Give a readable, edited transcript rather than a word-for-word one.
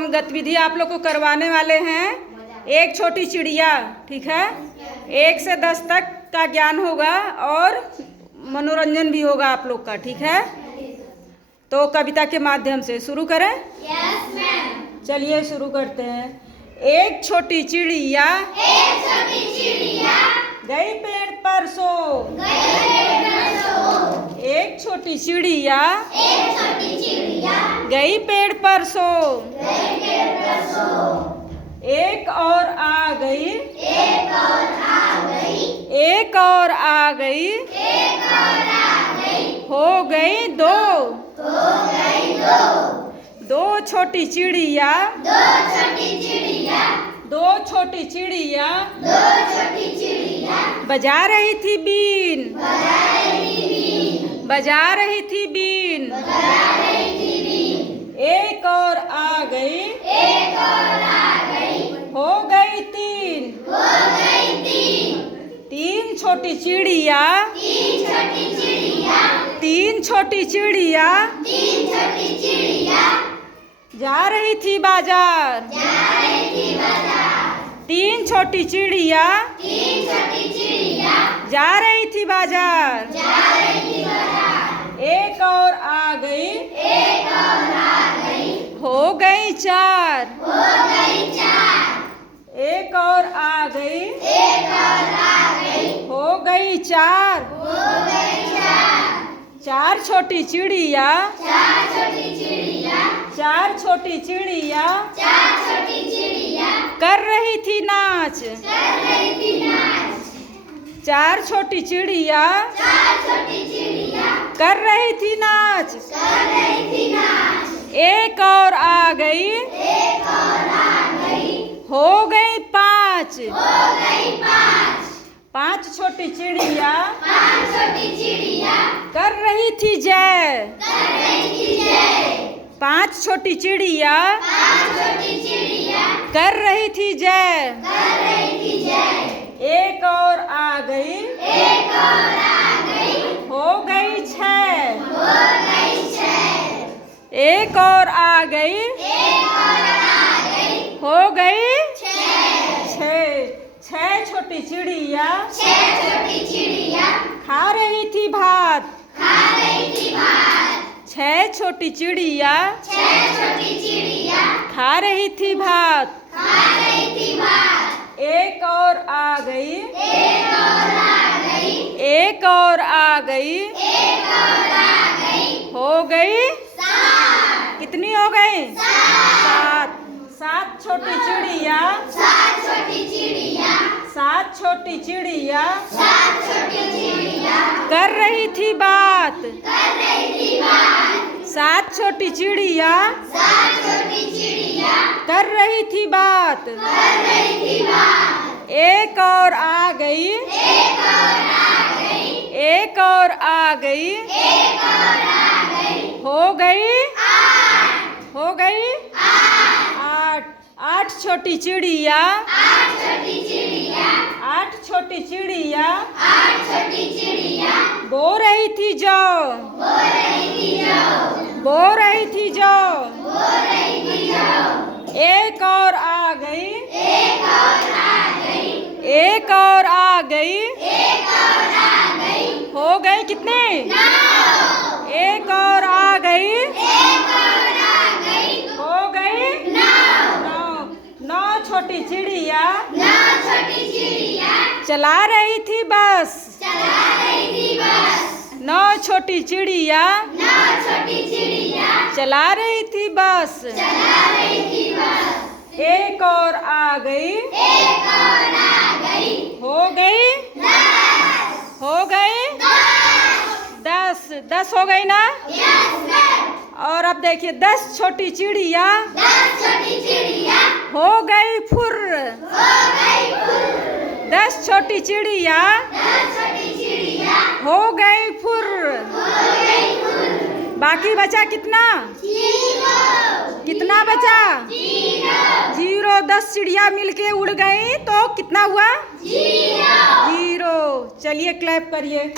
हम गतिविधि आप लोग को करवाने वाले हैं। एक छोटी चिड़िया, ठीक है। 1 से 10 तक का ज्ञान होगा और मनोरंजन भी होगा आप लोग का, ठीक है। तो कविता के माध्यम से शुरू करें। Yes ma'am. चलिए शुरू करते हैं। एक छोटी चिड़िया गई पेड़ पर सो, एक छोटी चिड़िया गई पेड़ पर सो, एक और आ गई, एक और आ गई, हो गई दो, दो छोटी चिड़िया, दो छोटी चिड़िया बजा रही थी बीन, बजा रही थी बीन, एक और आ गई, हो गई तीन, तीन छोटी चिड़िया, तीन छोटी चिड़िया जा रही थी बाजार, तीन छोटी चिड़िया जा रही थी बाजार, एक और आ गई, हो गई चार, एक और आ गई, हो गई चार, चार छोटी चिड़िया, चार छोटी चिड़िया कर रही थी नाच, चार छोटी चिड़िया कर रही थी नाच, एक और आ गई, हो गई पाँच, पाँच छोटी चिड़िया कर रही थी जय, पाँच छोटी चिड़िया कर रही थी जय, एक और आ गई, हो गई छः, एक और आ गई, हो गई छः, छः छोटी चिड़िया खा रही थी भात, छः छोटी चिड़िया खा रही थी भात, एक और आ गई, एक और आ गई, हो गई कितनी हो गई? सात, सात छोटी चिड़िया, सात छोटी चिड़िया कर रही थी बात, सात छोटी चिड़िया कर रही थी बात, एक और आ गई, एक और आ गई, हो गई, हो गई आठ, आठ छोटी चिड़िया, आठ छोटी चिड़िया बो रही थी जौ, बो रही थी जौ, एक और आ गई, एक और आ गई, हो गई कितने? एक और आ गई, हो गई नौ, नौ छोटी चिड़िया चला रही थी बस, नौ छोटी चिड़िया चला रही थी बस, एक और आ गई, हो गई, हो गई 10, 10 हो गई ना? और अब देखिए 10 छोटी चिड़िया हो गई फुर, 10 छोटी चिड़िया हो गई फुर, बाकी बचा कितना? कितना बचा? 0। 10 चिड़िया मिलके उड़ गई तो कितना हुआ? 0। चलिए क्लैप करिए।